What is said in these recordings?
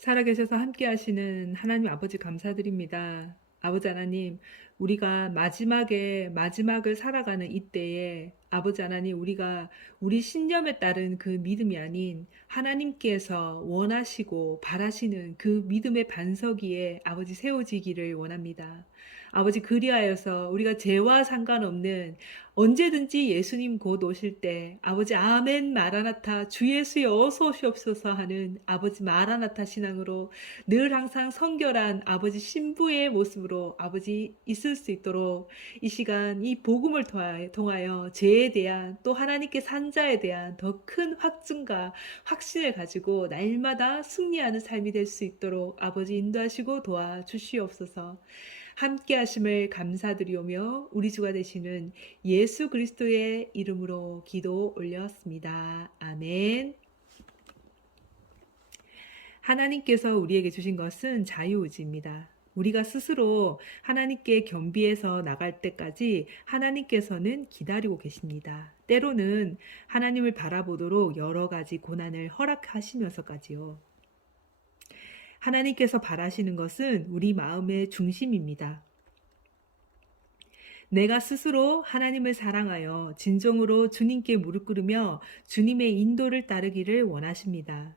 살아계셔서 함께 하시는 하나님 아버지 감사드립니다. 아버지 하나님, 우리가 마지막을 살아가는 이때에 아버지 하나님, 우리가 우리 신념에 따른 그 믿음이 아닌 하나님께서 원하시고 바라시는 그 믿음의 반석 위에 아버지 세워지기를 원합니다. 아버지 그리하여서 우리가 죄와 상관없는 언제든지 예수님 곧 오실 때 아버지 아멘 마라나타 주 예수여 어서 오시옵소서 하는 아버지 마라나타 신앙으로 늘 항상 성결한 아버지 신부의 모습으로 아버지 있을 수 있도록 이 시간 이 복음을 통하여 죄에 대한 또 하나님께 산 자에 대한 더 큰 확증과 확신을 가지고 날마다 승리하는 삶이 될 수 있도록 아버지 인도하시고 도와주시옵소서. 함께 하심을 감사드리오며 우리 주가 되시는 예수 그리스도의 이름으로 기도 올렸습니다. 아멘. 하나님께서 우리에게 주신 것은 자유의지입니다. 우리가 스스로 하나님께 겸비해서 나갈 때까지 하나님께서는 기다리고 계십니다. 때로는 하나님을 바라보도록 여러 가지 고난을 허락하시면서까지요. 하나님께서 바라시는 것은 우리 마음의 중심입니다. 내가 스스로 하나님을 사랑하여 진정으로 주님께 무릎 꿇으며 주님의 인도를 따르기를 원하십니다.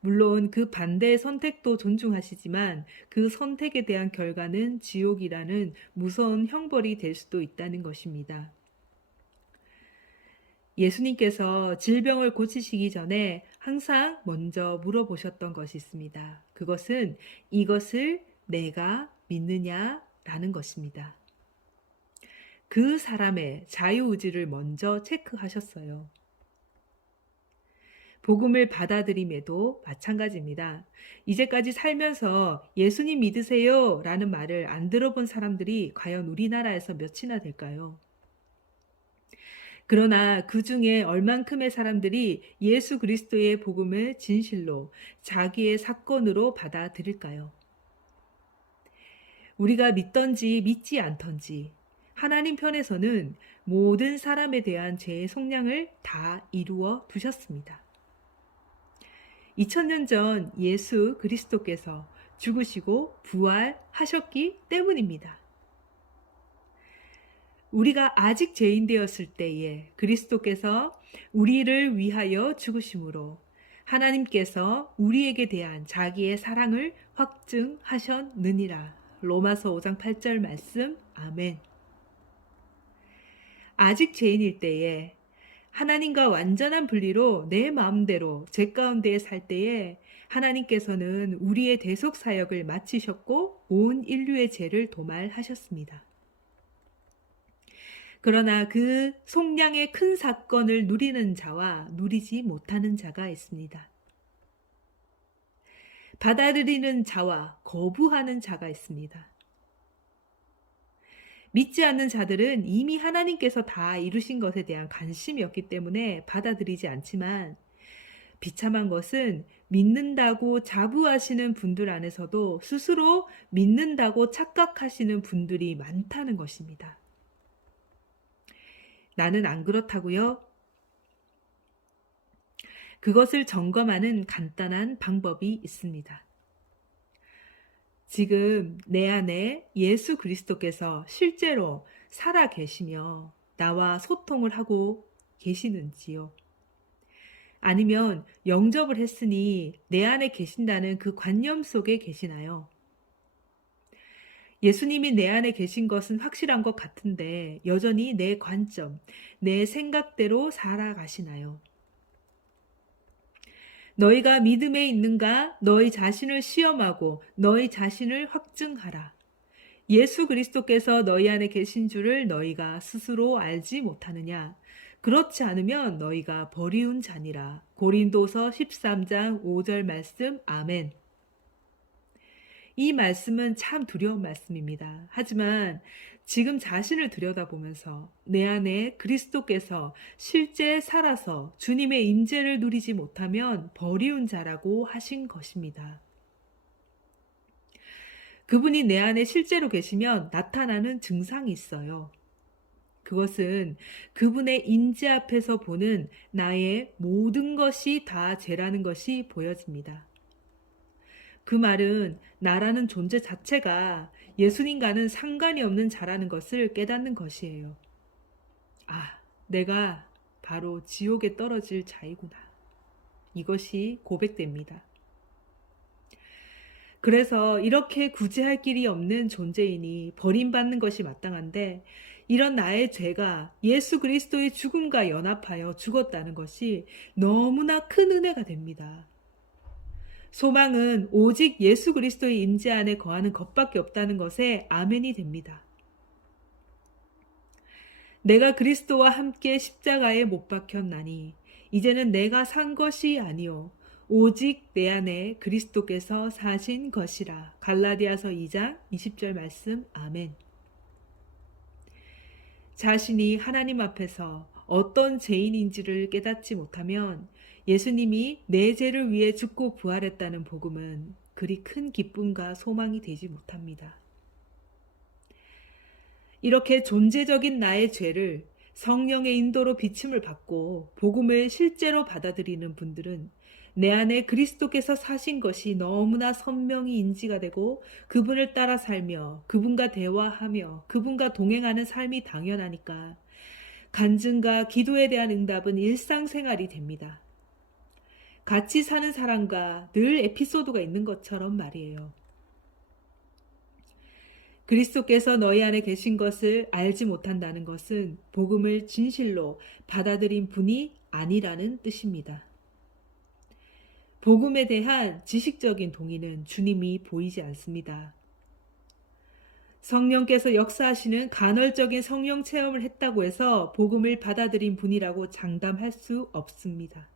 물론 그 반대의 선택도 존중하시지만 그 선택에 대한 결과는 지옥이라는 무서운 형벌이 될 수도 있다는 것입니다. 예수님께서 질병을 고치시기 전에 항상 먼저 물어보셨던 것이 있습니다. 그것은 이것을 내가 믿느냐라는 것입니다. 그 사람의 자유의지를 먼저 체크하셨어요. 복음을 받아들임에도 마찬가지입니다. 이제까지 살면서 예수님 믿으세요 라는 말을 안 들어본 사람들이 과연 우리나라에서 몇이나 될까요? 그러나 그 중에 얼만큼의 사람들이 예수 그리스도의 복음을 진실로 자기의 사건으로 받아들일까요? 우리가 믿던지 믿지 않던지 하나님 편에서는 모든 사람에 대한 죄의 속량을 다 이루어 두셨습니다. 2000년 전 예수 그리스도께서 죽으시고 부활하셨기 때문입니다. 우리가 아직 죄인 되었을 때에 그리스도께서 우리를 위하여 죽으심으로 하나님께서 우리에게 대한 자기의 사랑을 확증하셨느니라. 로마서 5장 8절 말씀. 아멘. 아직 죄인일 때에 하나님과 완전한 분리로 내 마음대로 죄 가운데 살 때에 하나님께서는 우리의 대속 사역을 마치셨고 온 인류의 죄를 도말하셨습니다. 그러나 그 속량의 큰 사건을 누리는 자와 누리지 못하는 자가 있습니다. 받아들이는 자와 거부하는 자가 있습니다. 믿지 않는 자들은 이미 하나님께서 다 이루신 것에 대한 관심이 없기 때문에 받아들이지 않지만 비참한 것은 믿는다고 자부하시는 분들 안에서도 스스로 믿는다고 착각하시는 분들이 많다는 것입니다. 나는 안 그렇다고요? 그것을 점검하는 간단한 방법이 있습니다. 지금 내 안에 예수 그리스도께서 실제로 살아 계시며 나와 소통을 하고 계시는지요? 아니면 영접을 했으니 내 안에 계신다는 그 관념 속에 계시나요? 예수님이 내 안에 계신 것은 확실한 것 같은데 여전히 내 관점, 내 생각대로 살아가시나요? 너희가 믿음에 있는가? 너희 자신을 시험하고 너희 자신을 확증하라. 예수 그리스도께서 너희 안에 계신 줄을 너희가 스스로 알지 못하느냐? 그렇지 않으면 너희가 버리운 자니라. 고린도서 13장 5절 말씀. 아멘. 이 말씀은 참 두려운 말씀입니다. 하지만 지금 자신을 들여다보면서 내 안에 그리스도께서 실제 살아서 주님의 임재를 누리지 못하면 버리운 자라고 하신 것입니다. 그분이 내 안에 실제로 계시면 나타나는 증상이 있어요. 그것은 그분의 임재 앞에서 보는 나의 모든 것이 다 죄라는 것이 보여집니다. 그 말은 나라는 존재 자체가 예수님과는 상관이 없는 자라는 것을 깨닫는 것이에요. 아, 내가 바로 지옥에 떨어질 자이구나. 이것이 고백됩니다. 그래서 이렇게 구제할 길이 없는 존재이니 버림받는 것이 마땅한데, 이런 나의 죄가 예수 그리스도의 죽음과 연합하여 죽었다는 것이 너무나 큰 은혜가 됩니다. 소망은 오직 예수 그리스도의 임재 안에 거하는 것밖에 없다는 것에 아멘이 됩니다. 내가 그리스도와 함께 십자가에 못 박혔나니 이제는 내가 산 것이 아니요 오직 내 안에 그리스도께서 사신 것이라. 갈라디아서 2장 20절 말씀. 아멘. 자신이 하나님 앞에서 어떤 죄인인지를 깨닫지 못하면 예수님이 내 죄를 위해 죽고 부활했다는 복음은 그리 큰 기쁨과 소망이 되지 못합니다. 이렇게 존재적인 나의 죄를 성령의 인도로 비침을 받고 복음을 실제로 받아들이는 분들은 내 안에 그리스도께서 사신 것이 너무나 선명히 인지가 되고 그분을 따라 살며 그분과 대화하며 그분과 동행하는 삶이 당연하니까 간증과 기도에 대한 응답은 일상생활이 됩니다. 같이 사는 사람과 늘 에피소드가 있는 것처럼 말이에요. 그리스도께서 너희 안에 계신 것을 알지 못한다는 것은 복음을 진실로 받아들인 분이 아니라는 뜻입니다. 복음에 대한 지식적인 동의는 주님이 보이지 않습니다. 성령께서 역사하시는 간헐적인 성령 체험을 했다고 해서 복음을 받아들인 분이라고 장담할 수 없습니다.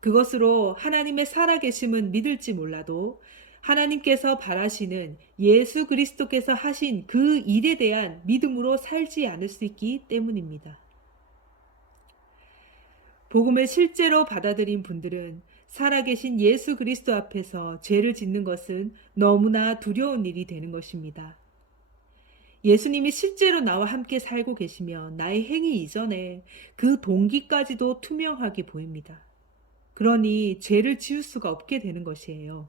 그것으로 하나님의 살아계심은 믿을지 몰라도 하나님께서 바라시는 예수 그리스도께서 하신 그 일에 대한 믿음으로 살지 않을 수 있기 때문입니다. 복음을 실제로 받아들인 분들은 살아계신 예수 그리스도 앞에서 죄를 짓는 것은 너무나 두려운 일이 되는 것입니다. 예수님이 실제로 나와 함께 살고 계시면 나의 행위 이전에 그 동기까지도 투명하게 보입니다. 그러니 죄를 지을 수가 없게 되는 것이에요.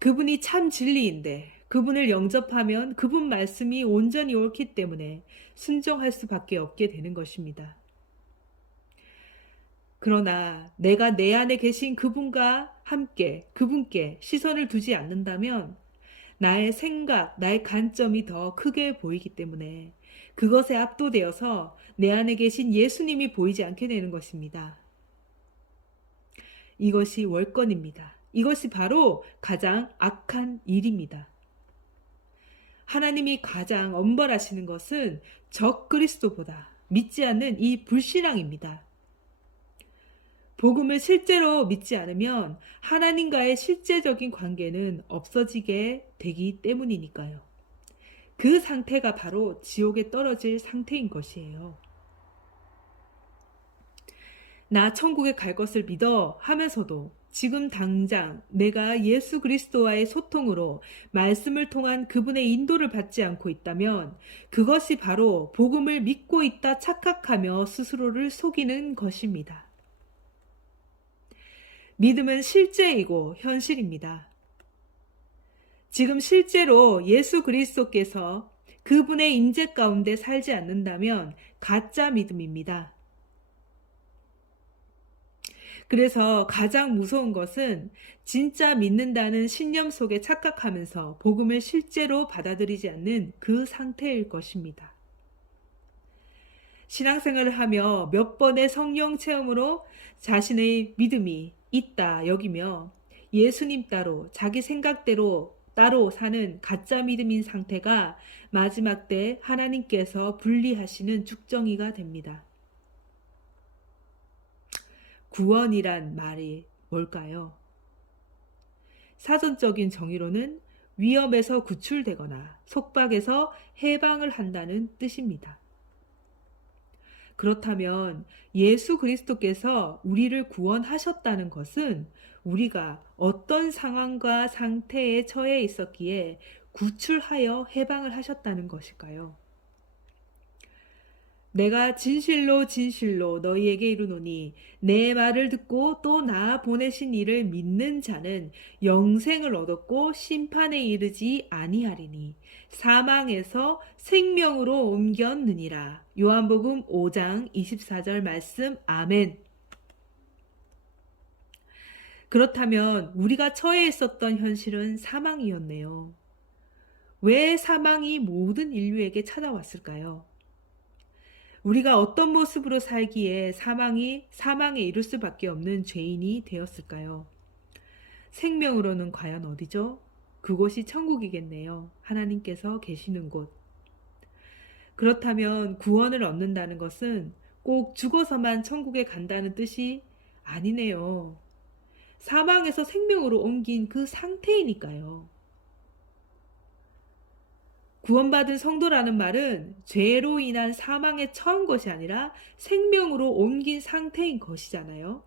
그분이 참 진리인데 그분을 영접하면 그분 말씀이 온전히 옳기 때문에 순종할 수밖에 없게 되는 것입니다. 그러나 내가 내 안에 계신 그분과 함께 그분께 시선을 두지 않는다면 나의 생각, 나의 관점이 더 크게 보이기 때문에 그것에 압도되어서 내 안에 계신 예수님이 보이지 않게 되는 것입니다. 이것이 월권입니다. 이것이 바로 가장 악한 일입니다. 하나님이 가장 엄벌하시는 것은 적 그리스도보다 믿지 않는 이 불신앙입니다. 복음을 실제로 믿지 않으면 하나님과의 실제적인 관계는 없어지게 되기 때문이니까요. 그 상태가 바로 지옥에 떨어질 상태인 것이에요. 나 천국에 갈 것을 믿어 하면서도 지금 당장 내가 예수 그리스도와의 소통으로 말씀을 통한 그분의 인도를 받지 않고 있다면 그것이 바로 복음을 믿고 있다 착각하며 스스로를 속이는 것입니다. 믿음은 실제이고 현실입니다. 지금 실제로 예수 그리스도께서 그분의 임재 가운데 살지 않는다면 가짜 믿음입니다. 그래서 가장 무서운 것은 진짜 믿는다는 신념 속에 착각하면서 복음을 실제로 받아들이지 않는 그 상태일 것입니다. 신앙생활을 하며 몇 번의 성령 체험으로 자신의 믿음이 있다 여기며 예수님 따로 자기 생각대로 따로 사는 가짜 믿음인 상태가 마지막 때 하나님께서 분리하시는 죽정이가 됩니다. 구원이란 말이 뭘까요? 사전적인 정의로는 위험에서 구출되거나 속박에서 해방을 한다는 뜻입니다. 그렇다면 예수 그리스도께서 우리를 구원하셨다는 것은 우리가 어떤 상황과 상태에 처해 있었기에 구출하여 해방을 하셨다는 것일까요? 내가 진실로 진실로 너희에게 이르노니 내 말을 듣고 또 나 보내신 이를 믿는 자는 영생을 얻었고 심판에 이르지 아니하리니 사망에서 생명으로 옮겼느니라. 요한복음 5장 24절 말씀. 아멘. 그렇다면 우리가 처해 있었던 현실은 사망이었네요. 왜 사망이 모든 인류에게 찾아왔을까요? 우리가 어떤 모습으로 살기에 사망에 이를 수밖에 없는 죄인이 되었을까요? 생명으로는 과연 어디죠? 그곳이 천국이겠네요. 하나님께서 계시는 곳. 그렇다면 구원을 얻는다는 것은 꼭 죽어서만 천국에 간다는 뜻이 아니네요. 사망에서 생명으로 옮긴 그 상태이니까요. 구원받은 성도라는 말은 죄로 인한 사망에 처한 것이 아니라 생명으로 옮긴 상태인 것이잖아요.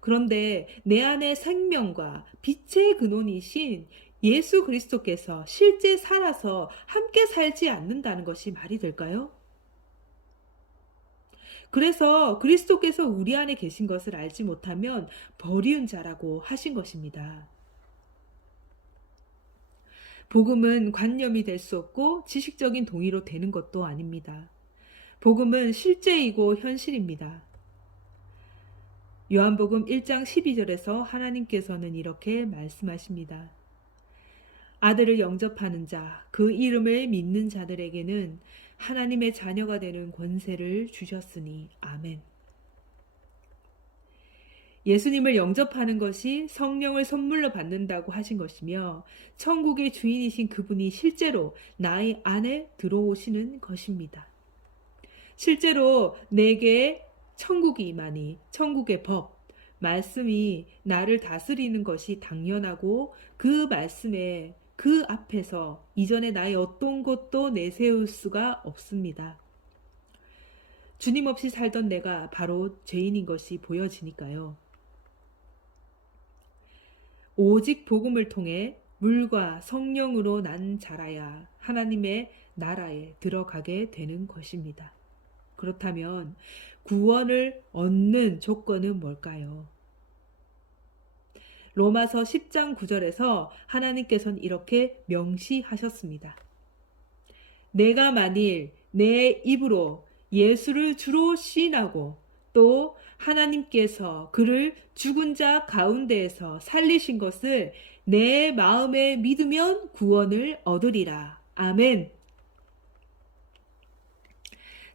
그런데 내 안에 생명과 빛의 근원이신 예수 그리스도께서 실제 살아서 함께 살지 않는다는 것이 말이 될까요? 그래서 그리스도께서 우리 안에 계신 것을 알지 못하면 버리운 자라고 하신 것입니다. 복음은 관념이 될 수 없고 지식적인 동의로 되는 것도 아닙니다. 복음은 실제이고 현실입니다. 요한복음 1장 12절에서 하나님께서는 이렇게 말씀하십니다. 아들을 영접하는 자, 그 이름을 믿는 자들에게는 하나님의 자녀가 되는 권세를 주셨으니. 아멘. 예수님을 영접하는 것이 성령을 선물로 받는다고 하신 것이며 천국의 주인이신 그분이 실제로 나의 안에 들어오시는 것입니다. 실제로 내게 천국이 임하니 천국의 법, 말씀이 나를 다스리는 것이 당연하고 그 말씀에 그 앞에서 이전에 나의 어떤 것도 내세울 수가 없습니다. 주님 없이 살던 내가 바로 죄인인 것이 보여지니까요. 오직 복음을 통해 물과 성령으로 난 자라야 하나님의 나라에 들어가게 되는 것입니다. 그렇다면 구원을 얻는 조건은 뭘까요? 로마서 10장 9절에서 하나님께서는 이렇게 명시하셨습니다. 내가 만일 내 입으로 예수를 주로 시인하고 또 하나님께서 그를 죽은 자 가운데에서 살리신 것을 내 마음에 믿으면 구원을 얻으리라. 아멘.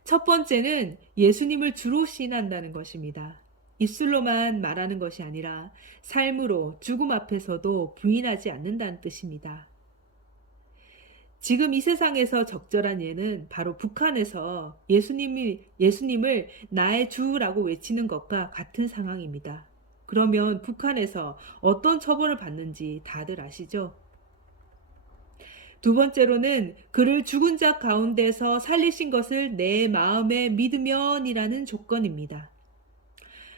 첫 번째는 예수님을 주로 시인한다는 것입니다. 입술로만 말하는 것이 아니라 삶으로 죽음 앞에서도 부인하지 않는다는 뜻입니다. 지금 이 세상에서 적절한 예는 바로 북한에서 예수님을 나의 주라고 외치는 것과 같은 상황입니다. 그러면 북한에서 어떤 처벌을 받는지 다들 아시죠? 두 번째로는 그를 죽은 자 가운데서 살리신 것을 내 마음에 믿으면이라는 조건입니다.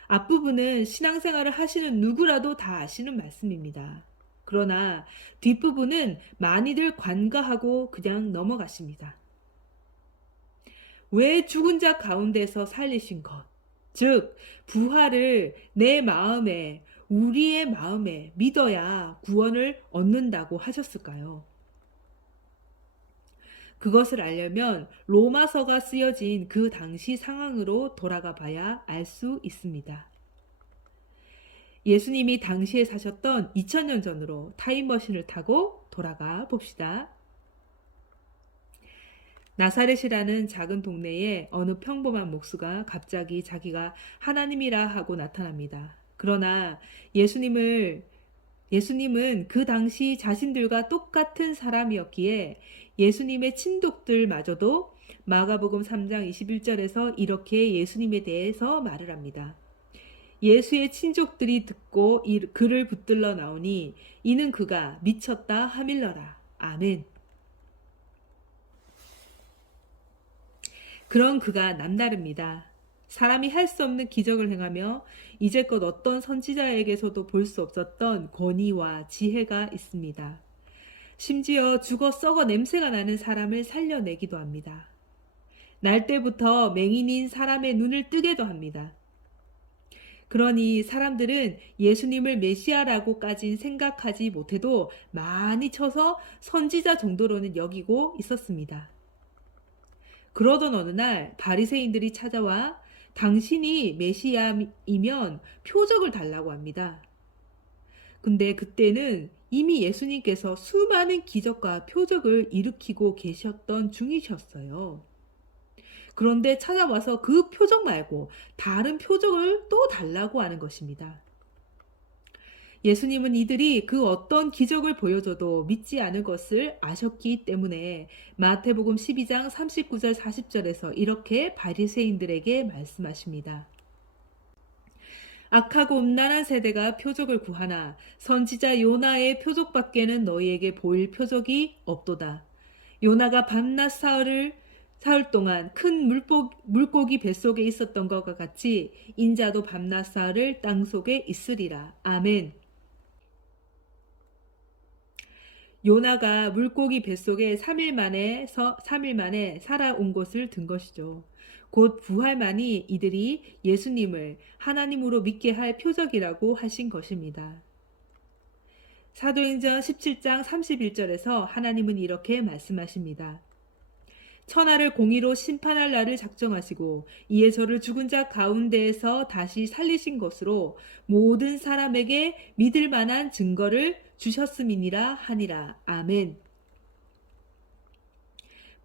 앞부분은 신앙생활을 하시는 누구라도 다 아시는 말씀입니다. 그러나 뒷부분은 많이들 관가하고 그냥 넘어가십니다. 왜 죽은 자 가운데서 살리신 것, 즉 부활을 내 마음에, 우리의 마음에 믿어야 구원을 얻는다고 하셨을까요? 그것을 알려면 로마서가 쓰여진 그 당시 상황으로 돌아가 봐야 알 수 있습니다. 예수님이 당시에 사셨던 2000년 전으로 타임머신을 타고 돌아가 봅시다. 나사렛이라는 작은 동네에 어느 평범한 목수가 갑자기 자기가 하나님이라 하고 나타납니다. 그러나 예수님은 그 당시 자신들과 똑같은 사람이었기에 예수님의 친독들마저도 마가복음 3장 21절에서 이렇게 예수님에 대해서 말을 합니다. 예수의 친족들이 듣고 그를 붙들러 나오니 이는 그가 미쳤다 하밀러라. 아멘. 그런 그가 남다릅니다. 사람이 할 수 없는 기적을 행하며 이제껏 어떤 선지자에게서도 볼 수 없었던 권위와 지혜가 있습니다. 심지어 죽어 썩어 냄새가 나는 사람을 살려내기도 합니다. 날 때부터 맹인인 사람의 눈을 뜨게도 합니다. 그러니 사람들은 예수님을 메시아라고까진 생각하지 못해도 많이 쳐서 선지자 정도로는 여기고 있었습니다. 그러던 어느 날 바리새인들이 찾아와 당신이 메시아이면 표적을 달라고 합니다. 근데 그때는 이미 예수님께서 수많은 기적과 표적을 일으키고 계셨던 중이셨어요. 그런데 찾아와서 그 표적 말고 다른 표적을 또 달라고 하는 것입니다. 예수님은 이들이 그 어떤 기적을 보여줘도 믿지 않을 것을 아셨기 때문에 마태복음 12장 39절 40절에서 이렇게 바리새인들에게 말씀하십니다. 악하고 음란한 세대가 표적을 구하나 선지자 요나의 표적밖에는 너희에게 보일 표적이 없도다. 요나가 밤낮 사흘 동안 큰 물고기 뱃속에 있었던 것과 같이 인자도 밤낮 사흘을 땅속에 있으리라. 아멘. 요나가 물고기 뱃속에 3일 만에 살아온 것을 든 것이죠. 곧 부활만이 이들이 예수님을 하나님으로 믿게 할 표적이라고 하신 것입니다. 사도행전 17장 31절에서 하나님은 이렇게 말씀하십니다. 천하를 공의로 심판할 날을 작정하시고 이에 저를 죽은 자 가운데에서 다시 살리신 것으로 모든 사람에게 믿을 만한 증거를 주셨음이니라 하니라. 아멘.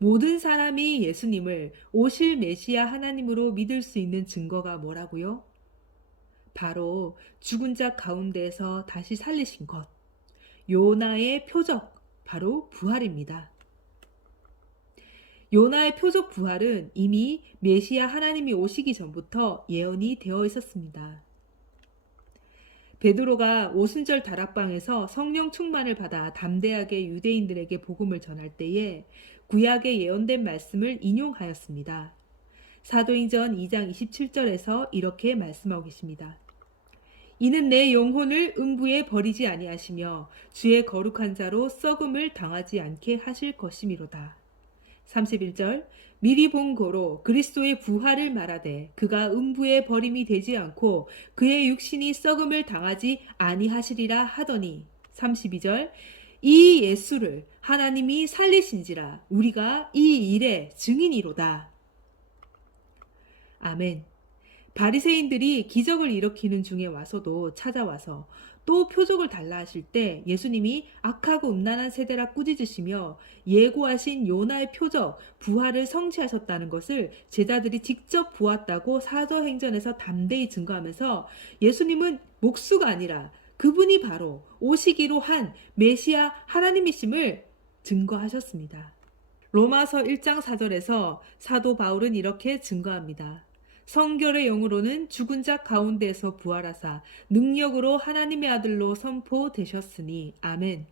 모든 사람이 예수님을 오실 메시아 하나님으로 믿을 수 있는 증거가 뭐라고요? 바로 죽은 자 가운데에서 다시 살리신 것. 요나의 표적, 바로 부활입니다. 요나의 표적 부활은 이미 메시아 하나님이 오시기 전부터 예언이 되어 있었습니다. 베드로가 오순절 다락방에서 성령 충만을 받아 담대하게 유대인들에게 복음을 전할 때에 구약에 예언된 말씀을 인용하였습니다. 사도행전 2장 27절에서 이렇게 말씀하고 계십니다. 이는 내 영혼을 음부에 버리지 아니하시며 주의 거룩한 자로 썩음을 당하지 않게 하실 것이미로다. 31절 미리 본 고로 그리스도의 부활을 말하되 그가 음부에 버림이 되지 않고 그의 육신이 썩음을 당하지 아니하시리라 하더니 32절 이 예수를 하나님이 살리신지라 우리가 이 일의 증인이로다. 아멘. 바리새인들이 기적을 일으키는 중에 와서도 찾아와서 또 표적을 달라 하실 때 예수님이 악하고 음란한 세대라 꾸짖으시며 예고하신 요나의 표적, 부활을 성취하셨다는 것을 제자들이 직접 보았다고 사도행전에서 담대히 증거하면서 예수님은 목수가 아니라 그분이 바로 오시기로 한 메시아 하나님이심을 증거하셨습니다. 로마서 1장 4절에서 사도 바울은 이렇게 증거합니다. 성결의 영으로는 죽은 자 가운데에서 부활하사 능력으로 하나님의 아들로 선포되셨으니 아멘.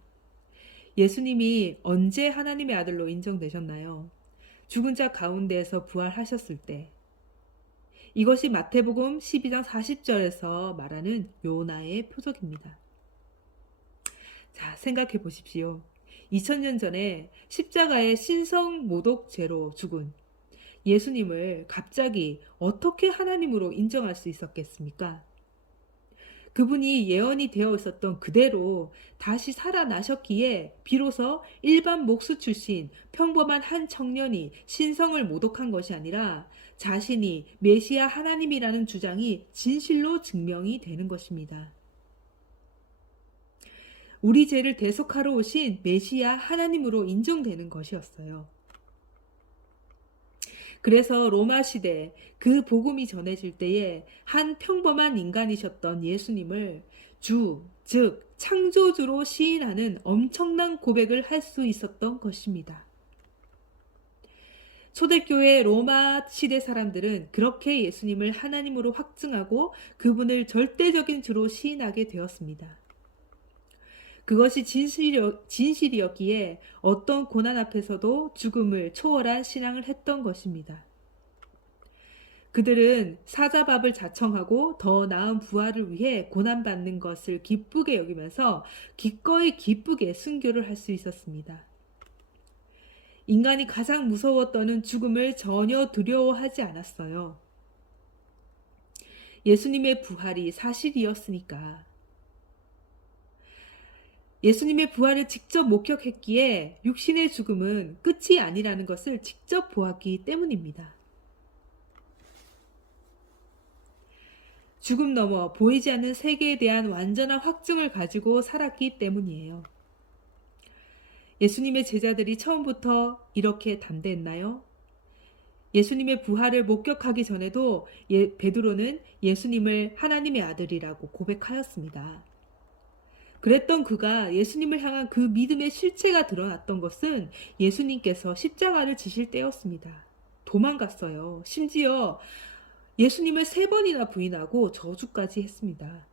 예수님이 언제 하나님의 아들로 인정되셨나요? 죽은 자 가운데에서 부활하셨을 때. 이것이 마태복음 12장 40절에서 말하는 요나의 표적입니다. 자, 생각해 보십시오. 2000년 전에 십자가의 신성 모독죄로 죽은 예수님을 갑자기 어떻게 하나님으로 인정할 수 있었겠습니까? 그분이 예언이 되어 있었던 그대로 다시 살아나셨기에 비로소 일반 목수 출신 평범한 한 청년이 신성을 모독한 것이 아니라 자신이 메시아 하나님이라는 주장이 진실로 증명이 되는 것입니다. 우리 죄를 대속하러 오신 메시아 하나님으로 인정되는 것이었어요. 그래서 로마 시대 그 복음이 전해질 때에 한 평범한 인간이셨던 예수님을 주, 즉 창조주로 시인하는 엄청난 고백을 할 수 있었던 것입니다. 초대교회 로마 시대 사람들은 그렇게 예수님을 하나님으로 확증하고 그분을 절대적인 주로 시인하게 되었습니다. 그것이 진실이었기에 어떤 고난 앞에서도 죽음을 초월한 신앙을 했던 것입니다. 그들은 사자밥을 자청하고 더 나은 부활을 위해 고난받는 것을 기쁘게 여기면서 기꺼이 기쁘게 순교를 할 수 있었습니다. 인간이 가장 무서웠던 죽음을 전혀 두려워하지 않았어요. 예수님의 부활이 사실이었으니까. 예수님의 부활을 직접 목격했기에 육신의 죽음은 끝이 아니라는 것을 직접 보았기 때문입니다. 죽음 넘어 보이지 않는 세계에 대한 완전한 확증을 가지고 살았기 때문이에요. 예수님의 제자들이 처음부터 이렇게 담대했나요? 예수님의 부활을 목격하기 전에도 베드로는 예수님을 하나님의 아들이라고 고백하였습니다. 그랬던 그가 예수님을 향한 그 믿음의 실체가 드러났던 것은 예수님께서 십자가를 지실 때였습니다. 도망갔어요. 심지어 예수님을 3번이나 부인하고 저주까지 했습니다.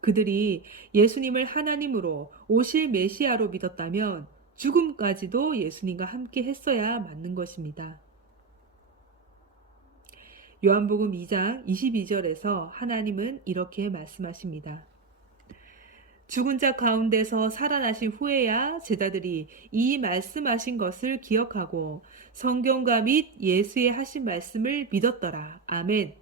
그들이 예수님을 하나님으로 오실 메시아로 믿었다면 죽음까지도 예수님과 함께 했어야 맞는 것입니다. 요한복음 2장 22절에서 하나님은 이렇게 말씀하십니다. 죽은 자 가운데서 살아나신 후에야 제자들이 이 말씀하신 것을 기억하고 성경과 및 예수의 하신 말씀을 믿었더라. 아멘.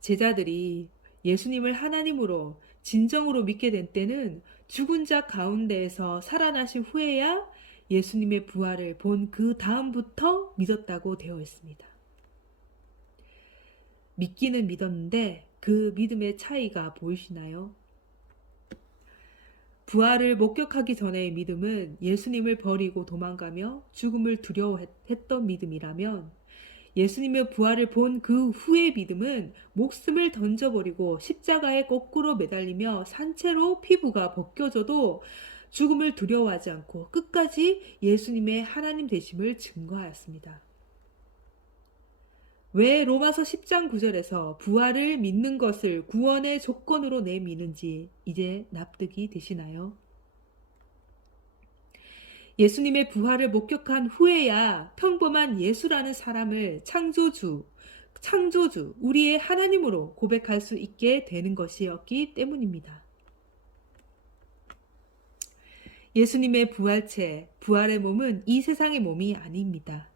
제자들이 예수님을 하나님으로 진정으로 믿게 된 때는 죽은 자 가운데에서 살아나신 후에야 예수님의 부활을 본 그 다음부터 믿었다고 되어 있습니다. 믿기는 믿었는데 그 믿음의 차이가 보이시나요? 부활을 목격하기 전의 믿음은 예수님을 버리고 도망가며 죽음을 두려워했던 믿음이라면 예수님의 부활을 본 그 후의 믿음은 목숨을 던져버리고 십자가에 거꾸로 매달리며 산채로 피부가 벗겨져도 죽음을 두려워하지 않고 끝까지 예수님의 하나님 되심을 증거하였습니다. 왜 로마서 10장 9절에서 부활을 믿는 것을 구원의 조건으로 내미는지 이제 납득이 되시나요? 예수님의 부활을 목격한 후에야 평범한 예수라는 사람을 창조주, 우리의 하나님으로 고백할 수 있게 되는 것이었기 때문입니다. 예수님의 부활체, 부활의 몸은 이 세상의 몸이 아닙니다.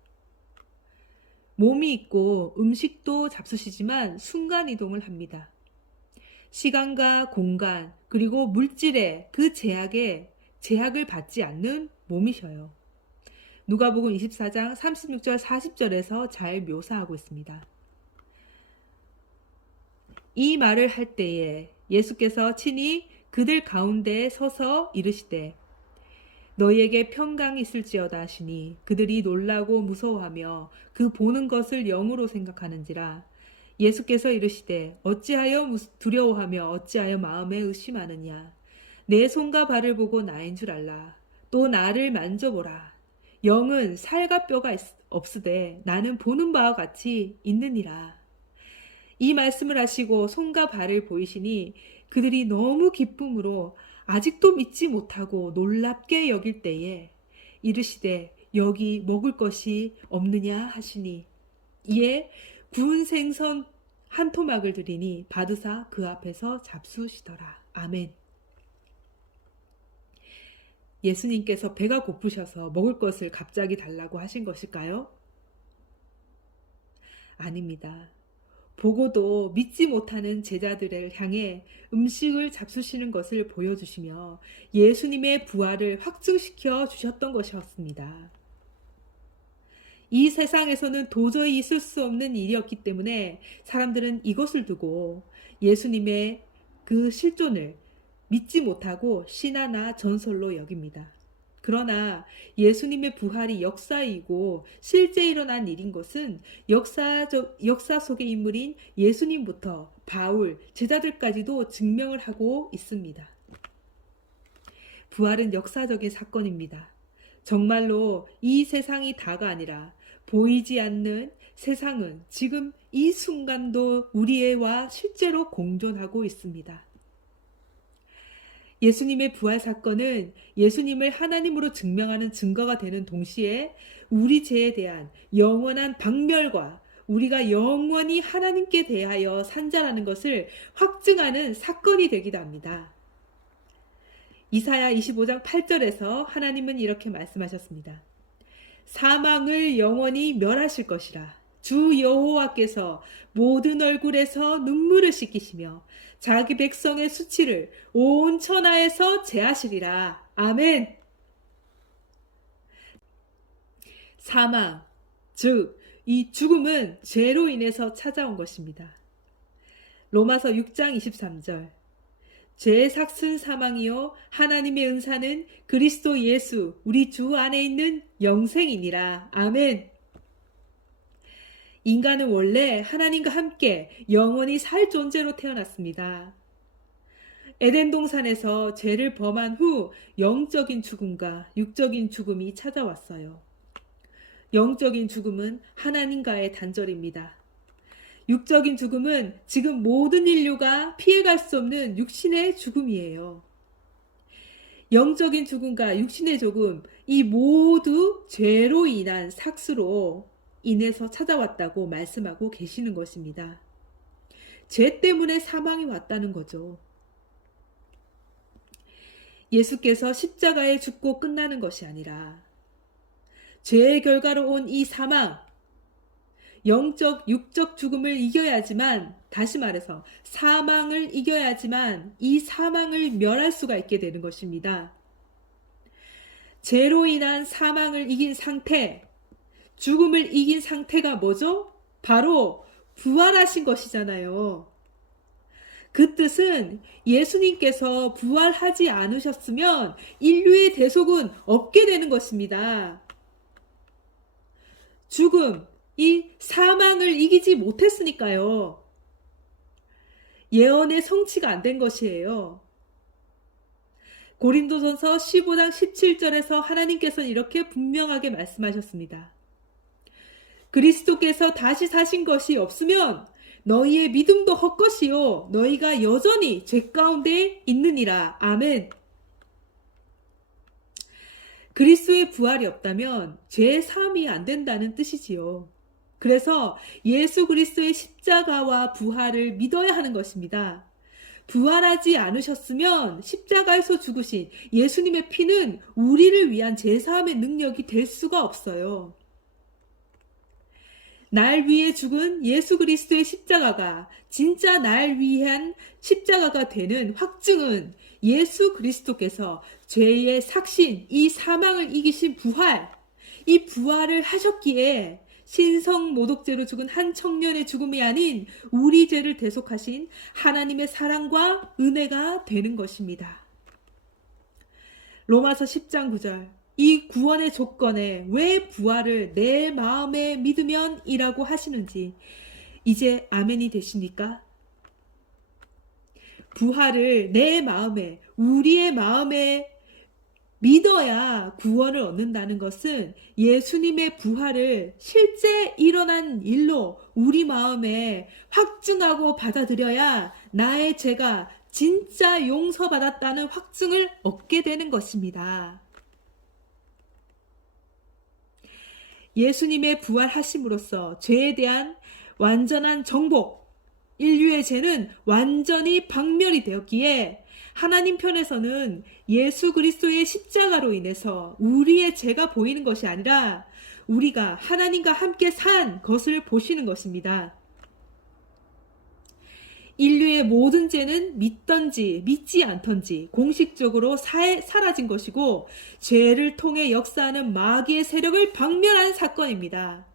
몸이 있고 음식도 잡수시지만 순간이동을 합니다. 시간과 공간 그리고 물질의 그 제약을 받지 않는 몸이셔요. 누가복음 24장 36절 40절에서 잘 묘사하고 있습니다. 이 말을 할 때에 예수께서 친히 그들 가운데에 서서 이르시되 너희에게 평강이 있을지어다 하시니 그들이 놀라고 무서워하며 그 보는 것을 영으로 생각하는지라. 예수께서 이르시되 어찌하여 두려워하며 어찌하여 마음에 의심하느냐. 내 손과 발을 보고 나인 줄 알라. 또 나를 만져보라. 영은 살과 뼈가 없으되 나는 보는 바와 같이 있느니라. 이 말씀을 하시고 손과 발을 보이시니 그들이 너무 기쁨으로 아직도 믿지 못하고 놀랍게 여길 때에 이르시되 여기 먹을 것이 없느냐 하시니 이에 구운 생선 한 토막을 드리니 받으사 그 앞에서 잡수시더라. 아멘. 예수님께서 배가 고프셔서 먹을 것을 갑자기 달라고 하신 것일까요? 아닙니다. 보고도 믿지 못하는 제자들을 향해 음식을 잡수시는 것을 보여주시며 예수님의 부활을 확증시켜 주셨던 것이었습니다. 이 세상에서는 도저히 있을 수 없는 일이었기 때문에 사람들은 이것을 두고 예수님의 그 실존을 믿지 못하고 신화나 전설로 여깁니다. 그러나 예수님의 부활이 역사이고 실제 일어난 일인 것은 역사 속의 인물인 예수님부터 바울, 제자들까지도 증명을 하고 있습니다. 부활은 역사적인 사건입니다. 정말로 이 세상이 다가 아니라 보이지 않는 세상은 지금 이 순간도 우리와 실제로 공존하고 있습니다. 예수님의 부활 사건은 예수님을 하나님으로 증명하는 증거가 되는 동시에 우리 죄에 대한 영원한 박멸과 우리가 영원히 하나님께 대하여 산자라는 것을 확증하는 사건이 되기도 합니다. 이사야 25장 8절에서 하나님은 이렇게 말씀하셨습니다. 사망을 영원히 멸하실 것이라. 주 여호와께서 모든 얼굴에서 눈물을 씻기시며 자기 백성의 수치를 온 천하에서 제하시리라. 아멘. 사망, 즉 이 죽음은 죄로 인해서 찾아온 것입니다. 로마서 6장 23절. 죄의 삭은 사망이요 하나님의 은사는 그리스도 예수 우리 주 안에 있는 영생이니라. 아멘. 인간은 원래 하나님과 함께 영원히 살 존재로 태어났습니다. 에덴 동산에서 죄를 범한 후 영적인 죽음과 육적인 죽음이 찾아왔어요. 영적인 죽음은 하나님과의 단절입니다. 육적인 죽음은 지금 모든 인류가 피해갈 수 없는 육신의 죽음이에요. 영적인 죽음과 육신의 죽음, 이 모두 죄로 인한 삭수로 인해서 찾아왔다고 말씀하고 계시는 것입니다. 죄 때문에 사망이 왔다는 거죠. 예수께서 십자가에 죽고 끝나는 것이 아니라 죄의 결과로 온 이 사망, 영적, 육적 죽음을 이겨야지만, 다시 말해서 사망을 이겨야지만 이 사망을 멸할 수가 있게 되는 것입니다. 죄로 인한 사망을 이긴 상태, 죽음을 이긴 상태가 뭐죠? 바로 부활하신 것이잖아요. 그 뜻은 예수님께서 부활하지 않으셨으면 인류의 대속은 없게 되는 것입니다. 죽음, 이 사망을 이기지 못했으니까요. 예언의 성취가 안 된 것이에요. 고린도전서 15장 17절에서 하나님께서는 이렇게 분명하게 말씀하셨습니다. 그리스도께서 다시 사신 것이 없으면 너희의 믿음도 헛것이요 너희가 여전히 죄 가운데 있느니라. 아멘. 그리스도의 부활이 없다면 죄 사함이 안 된다는 뜻이지요. 그래서 예수 그리스도의 십자가와 부활을 믿어야 하는 것입니다. 부활하지 않으셨으면 십자가에서 죽으신 예수님의 피는 우리를 위한 죄 사함의 능력이 될 수가 없어요. 날 위해 죽은 예수 그리스도의 십자가가 진짜 날 위한 십자가가 되는 확증은 예수 그리스도께서 죄의 삭신, 이 사망을 이기신 부활, 이 부활을 하셨기에 신성 모독죄로 죽은 한 청년의 죽음이 아닌 우리 죄를 대속하신 하나님의 사랑과 은혜가 되는 것입니다. 로마서 10장 9절. 이 구원의 조건에 왜 부활을 내 마음에 믿으면 이라고 하시는지 이제 아멘이 되십니까? 부활을 내 마음에, 우리의 마음에 믿어야 구원을 얻는다는 것은 예수님의 부활을 실제 일어난 일로 우리 마음에 확증하고 받아들여야 나의 죄가 진짜 용서받았다는 확증을 얻게 되는 것입니다. 예수님의 부활하심으로써 죄에 대한 완전한 정복, 인류의 죄는 완전히 박멸이 되었기에 하나님 편에서는 예수 그리스도의 십자가로 인해서 우리의 죄가 보이는 것이 아니라 우리가 하나님과 함께 산 것을 보시는 것입니다. 인류의 모든 죄는 믿던지 믿지 않던지 공식적으로 사라진 것이고 죄를 통해 역사하는 마귀의 세력을 박멸한 사건입니다.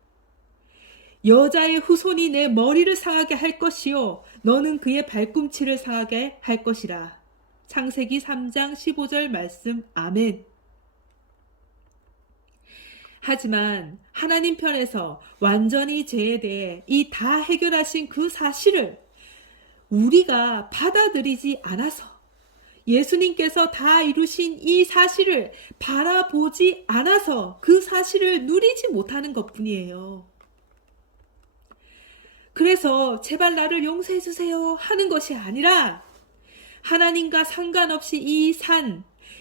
여자의 후손이 내 머리를 상하게 할 것이요 너는 그의 발꿈치를 상하게 할 것이라. 창세기 3장 15절 말씀. 아멘. 하지만 하나님 편에서 완전히 죄에 대해 이 다 해결하신 그 사실을 우리가 받아들이지 않아서 예수님께서 다 이루신 이 사실을 바라보지 않아서 그 사실을 누리지 못하는 것뿐이에요. 그래서 제발 나를 용서해 주세요 하는 것이 아니라 하나님과 상관없이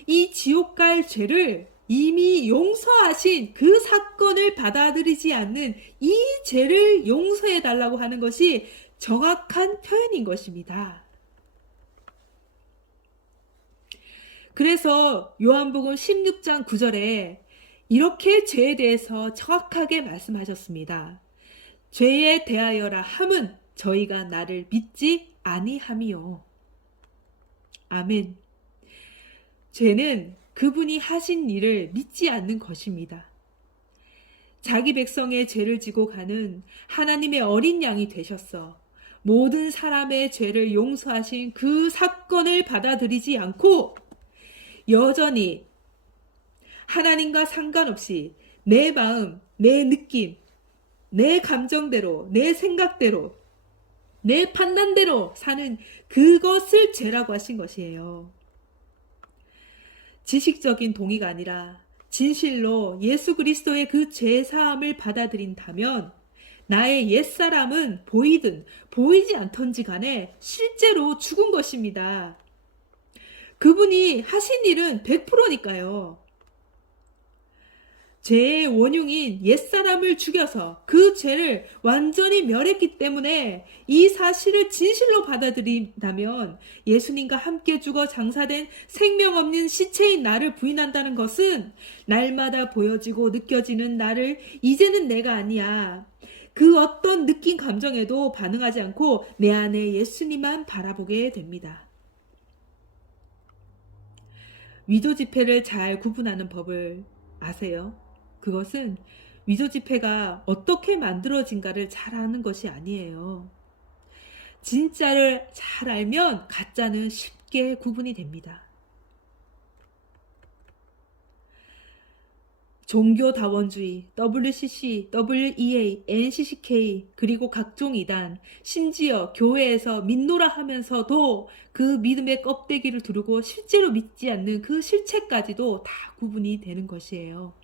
이 지옥 갈 죄를 이미 용서하신 그 사건을 받아들이지 않는 이 죄를 용서해 달라고 하는 것이 정확한 표현인 것입니다. 그래서 요한복음 16장 9절에 이렇게 죄에 대해서 정확하게 말씀하셨습니다. 죄에 대하여라 함은 저희가 나를 믿지 아니함이요. 아멘. 죄는 그분이 하신 일을 믿지 않는 것입니다. 자기 백성의 죄를 지고 가는 하나님의 어린 양이 되셨어. 모든 사람의 죄를 용서하신 그 사건을 받아들이지 않고 여전히 하나님과 상관없이 내 마음, 내 느낌, 내 감정대로, 내 생각대로, 내 판단대로 사는 그것을 죄라고 하신 것이에요. 지식적인 동의가 아니라 진실로 예수 그리스도의 그 죄사함을 받아들인다면 나의 옛사람은 보이든 보이지 않던지 간에 실제로 죽은 것입니다. 그분이 하신 일은 100%니까요. 죄의 원흉인 옛사람을 죽여서 그 죄를 완전히 멸했기 때문에 이 사실을 진실로 받아들인다면 예수님과 함께 죽어 장사된 생명 없는 시체인 나를 부인한다는 것은 날마다 보여지고 느껴지는 나를 이제는 내가 아니야. 그 어떤 느낀 감정에도 반응하지 않고 내 안에 예수님만 바라보게 됩니다. 위조 지폐를 잘 구분하는 법을 아세요? 그것은 위조 지폐가 어떻게 만들어진가를 잘 아는 것이 아니에요. 진짜를 잘 알면 가짜는 쉽게 구분이 됩니다. 종교다원주의, WCC, WEA, NCCK, 그리고 각종 이단, 심지어 교회에서 믿노라 하면서도 그 믿음의 껍데기를 두르고 실제로 믿지 않는 그 실체까지도 다 구분이 되는 것이에요.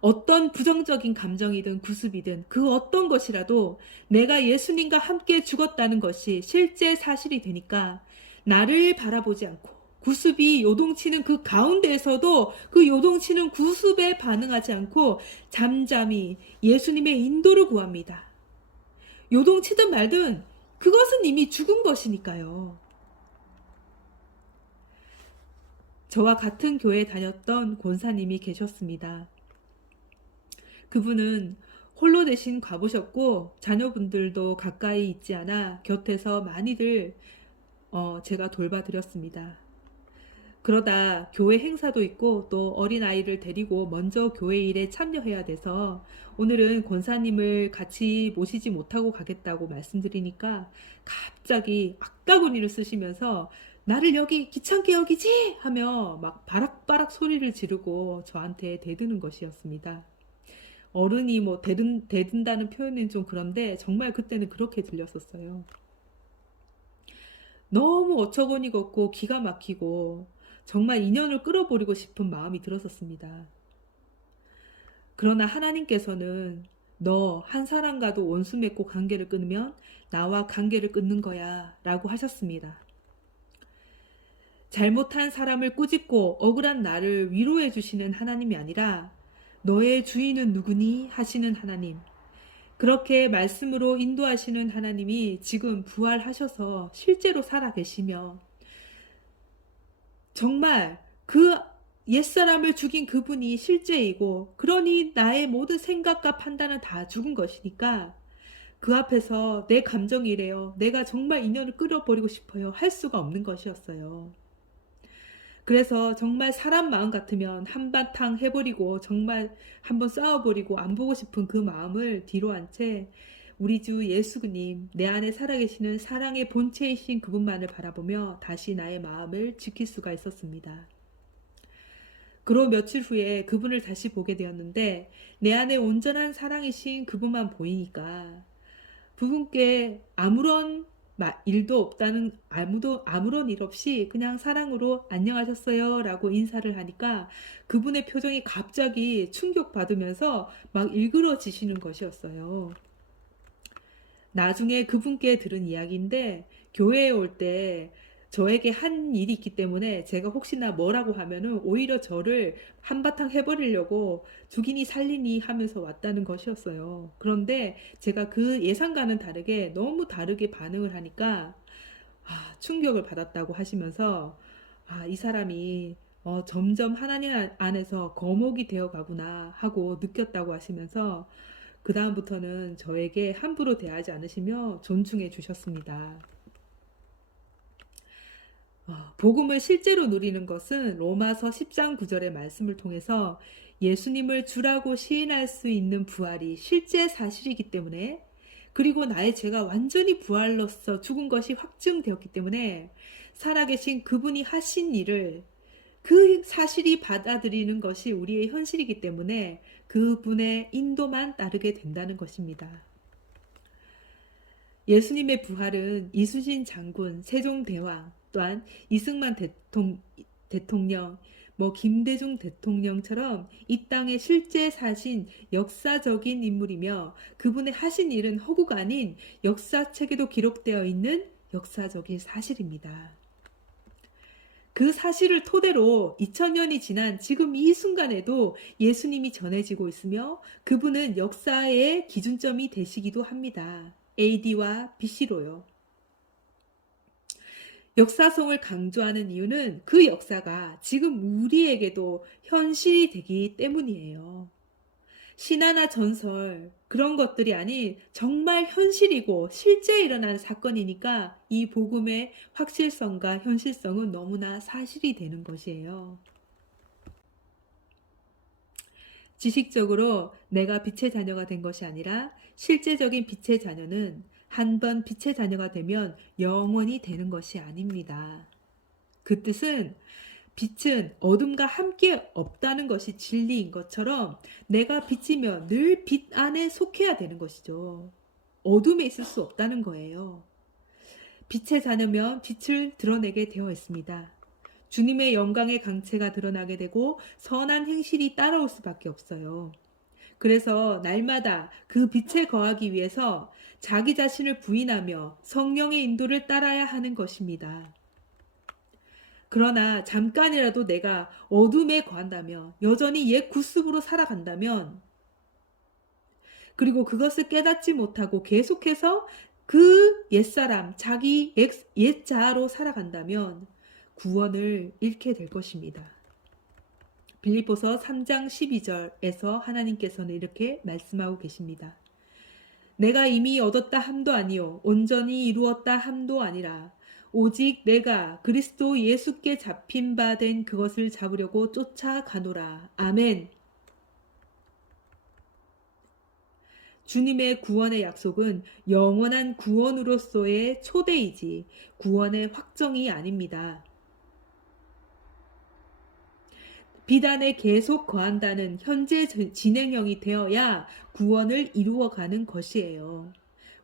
어떤 부정적인 감정이든 구습이든 그 어떤 것이라도 내가 예수님과 함께 죽었다는 것이 실제 사실이 되니까 나를 바라보지 않고 구습이 요동치는 그 가운데에서도 그 요동치는 구습에 반응하지 않고 잠잠히 예수님의 인도를 구합니다. 요동치든 말든 그것은 이미 죽은 것이니까요. 저와 같은 교회에 다녔던 권사님이 계셨습니다. 그분은 홀로 대신 가보셨고 자녀분들도 가까이 있지 않아 곁에서 많이들 제가 돌봐드렸습니다. 그러다 교회 행사도 있고 또 어린아이를 데리고 먼저 교회 일에 참여해야 돼서 오늘은 권사님을 같이 모시지 못하고 가겠다고 말씀드리니까 갑자기 악다구니를 쓰시면서 나를 여기 귀찮게 여기지? 하며 막 바락바락 소리를 지르고 저한테 대드는 것이었습니다. 어른이 뭐 대든다는 표현은 좀 그런데 정말 그때는 그렇게 들렸었어요. 너무 어처구니가 없고 기가 막히고 정말 인연을 끌어버리고 싶은 마음이 들었었습니다. 그러나 하나님께서는 너 한 사람과도 원수 맺고 관계를 끊으면 나와 관계를 끊는 거야 라고 하셨습니다. 잘못한 사람을 꾸짖고 억울한 나를 위로해 주시는 하나님이 아니라 너의 주인은 누구니 하시는 하나님, 그렇게 말씀으로 인도하시는 하나님이 지금 부활하셔서 실제로 살아 계시며 정말 그 옛사람을 죽인 그분이 실제이고 그러니 나의 모든 생각과 판단은 다 죽은 것이니까 그 앞에서 내 감정이 이래요. 내가 정말 인연을 끌어버리고 싶어요. 할 수가 없는 것이었어요. 그래서 정말 사람 마음 같으면 한바탕 해버리고 정말 한번 싸워버리고 안 보고 싶은 그 마음을 뒤로 한 채 우리 주 예수님 내 안에 살아계시는 사랑의 본체이신 그분만을 바라보며 다시 나의 마음을 지킬 수가 있었습니다. 그로 며칠 후에 그분을 다시 보게 되었는데 내 안에 온전한 사랑이신 그분만 보이니까 그분께 아무런 일도 없다는 아무런 일 없이 그냥 사랑으로 안녕하셨어요 라고 인사를 하니까 그분의 표정이 갑자기 충격받으면서 막 일그러지시는 것이었어요. 나중에 그분께 들은 이야기인데 교회에 올 때 저에게 한 일이 있기 때문에 제가 혹시나 뭐라고 하면은 오히려 저를 한바탕 해버리려고 죽이니 살리니 하면서 왔다는 것이었어요. 그런데 제가 그 예상과는 다르게 너무 다르게 반응을 하니까 충격을 받았다고 하시면서 이 사람이 점점 하나님 안에서 거목이 되어 가구나 하고 느꼈다고 하시면서 그 다음부터는 저에게 함부로 대하지 않으시며 존중해 주셨습니다. 복음을 실제로 누리는 것은 로마서 10장 9절의 말씀을 통해서 예수님을 주라고 시인할 수 있는 부활이 실제 사실이기 때문에, 그리고 나의 죄가 완전히 부활로서 죽은 것이 확증되었기 때문에 살아계신 그분이 하신 일을, 그 사실이 받아들이는 것이 우리의 현실이기 때문에 그분의 인도만 따르게 된다는 것입니다. 예수님의 부활은 이순신 장군, 세종대왕, 또한 이승만 대통령, 김대중 대통령처럼 이 땅에 실제 사신 역사적인 인물이며, 그분의 하신 일은 허구가 아닌 역사책에도 기록되어 있는 역사적인 사실입니다. 그 사실을 토대로 2000년이 지난 지금 이 순간에도 예수님이 전해지고 있으며 그분은 역사의 기준점이 되시기도 합니다. AD와 BC로요. 역사성을 강조하는 이유는 그 역사가 지금 우리에게도 현실이 되기 때문이에요. 신화나 전설, 그런 것들이 아닌 정말 현실이고 실제 일어난 사건이니까 이 복음의 확실성과 현실성은 너무나 사실이 되는 것이에요. 지식적으로 내가 빛의 자녀가 된 것이 아니라 실제적인 빛의 자녀는 한번 빛의 자녀가 되면 영원히 되는 것이 아닙니다. 그 뜻은 빛은 어둠과 함께 없다는 것이 진리인 것처럼 내가 빛이면 늘 빛 안에 속해야 되는 것이죠. 어둠에 있을 수 없다는 거예요. 빛의 자녀면 빛을 드러내게 되어 있습니다. 주님의 영광의 강체가 드러나게 되고 선한 행실이 따라올 수밖에 없어요. 그래서 날마다 그 빛에 거하기 위해서 자기 자신을 부인하며 성령의 인도를 따라야 하는 것입니다. 그러나 잠깐이라도 내가 어둠에 거한다면, 여전히 옛 구습으로 살아간다면, 그리고 그것을 깨닫지 못하고 계속해서 그 옛사람, 자기 옛 자아로 살아간다면 구원을 잃게 될 것입니다. 빌립보서 3장 12절에서 하나님께서는 이렇게 말씀하고 계십니다. 내가 이미 얻었다 함도 아니요 온전히 이루었다 함도 아니라 오직 내가 그리스도 예수께 잡힌 바 된 그것을 잡으려고 쫓아가노라. 아멘. 주님의 구원의 약속은 영원한 구원으로서의 초대이지 구원의 확정이 아닙니다. 비단에 계속 거한다는 현재 진행형이 되어야 구원을 이루어가는 것이에요.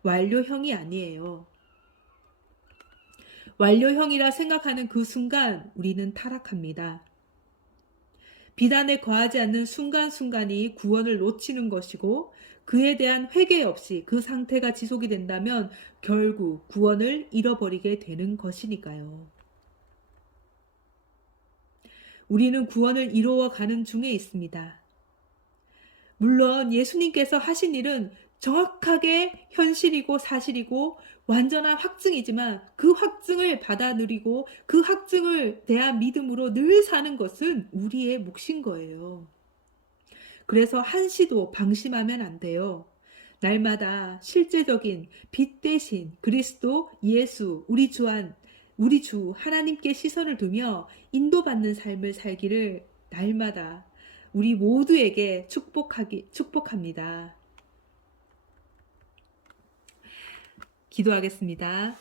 완료형이 아니에요. 완료형이라 생각하는 그 순간 우리는 타락합니다. 비단에 거하지 않는 순간순간이 구원을 놓치는 것이고, 그에 대한 회개 없이 그 상태가 지속이 된다면 결국 구원을 잃어버리게 되는 것이니까요. 우리는 구원을 이루어가는 중에 있습니다. 물론 예수님께서 하신 일은 정확하게 현실이고 사실이고 완전한 확증이지만 그 확증을 받아 누리고 그 확증을 대한 믿음으로 늘 사는 것은 우리의 몫인 거예요. 그래서 한시도 방심하면 안 돼요. 날마다 실제적인 빛 대신 그리스도 예수 우리 주 하나님께 시선을 두며 인도받는 삶을 살기를 날마다 우리 모두에게 축복합니다. 기도하겠습니다.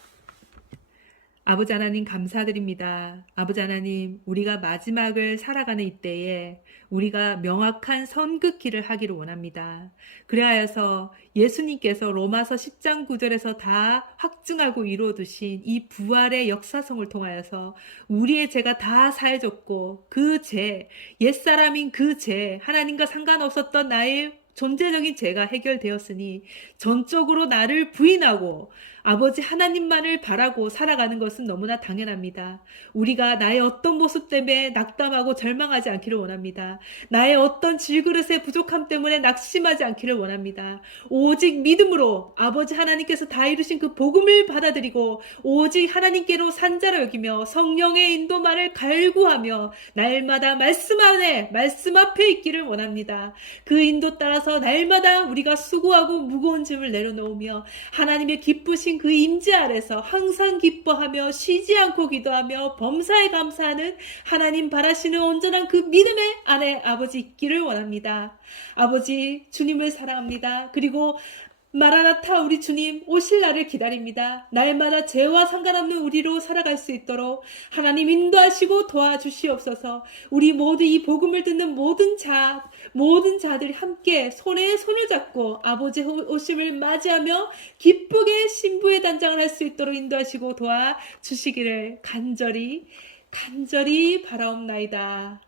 아버지 하나님 감사드립니다. 아버지 하나님, 우리가 마지막을 살아가는 이때에 우리가 명확한 선긋기를 하기를 원합니다. 그래하여서 예수님께서 로마서 10장 9절에서 다 확증하고 이루어두신 이 부활의 역사성을 통하여서 우리의 죄가 다 사해졌고, 그 죄, 옛사람인 그 죄, 하나님과 상관없었던 나의 존재적인 죄가 해결되었으니 전적으로 나를 부인하고 아버지 하나님만을 바라고 살아가는 것은 너무나 당연합니다. 우리가 나의 어떤 모습 때문에 낙담하고 절망하지 않기를 원합니다. 나의 어떤 질그릇의 부족함 때문에 낙심하지 않기를 원합니다. 오직 믿음으로 아버지 하나님께서 다 이루신 그 복음을 받아들이고 오직 하나님께로 산자로 여기며 성령의 인도만을 갈구하며 날마다 말씀 안에 말씀 앞에 있기를 원합니다. 그 인도 따라서 날마다 우리가 수고하고 무거운 짐을 내려놓으며 하나님의 기쁘신 그 임재 아래서 항상 기뻐하며 쉬지 않고 기도하며 범사에 감사하는 하나님 바라시는 온전한 그 믿음의 안에 아버지 있기를 원합니다. 아버지 주님을 사랑합니다. 그리고 마라나타 우리 주님 오실 날을 기다립니다. 날마다 죄와 상관없는 우리로 살아갈 수 있도록 하나님 인도하시고 도와주시옵소서. 우리 모두 이 복음을 듣는 모든 자들이 함께 손에 손을 잡고 아버지 오심을 맞이하며 기쁘게 신부의 단장을 할 수 있도록 인도하시고 도와주시기를 간절히 바라옵나이다.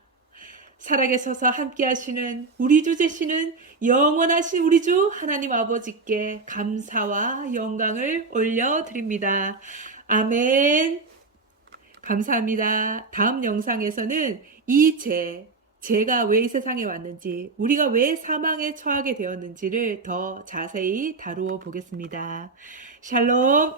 살아계셔서 함께 하시는 우리 주 되시는 영원하신 우리 주 하나님 아버지께 감사와 영광을 올려드립니다. 아멘. 감사합니다. 다음 영상에서는 이 죄가 왜 이 세상에 왔는지, 우리가 왜 사망에 처하게 되었는지를 더 자세히 다루어 보겠습니다. 샬롬.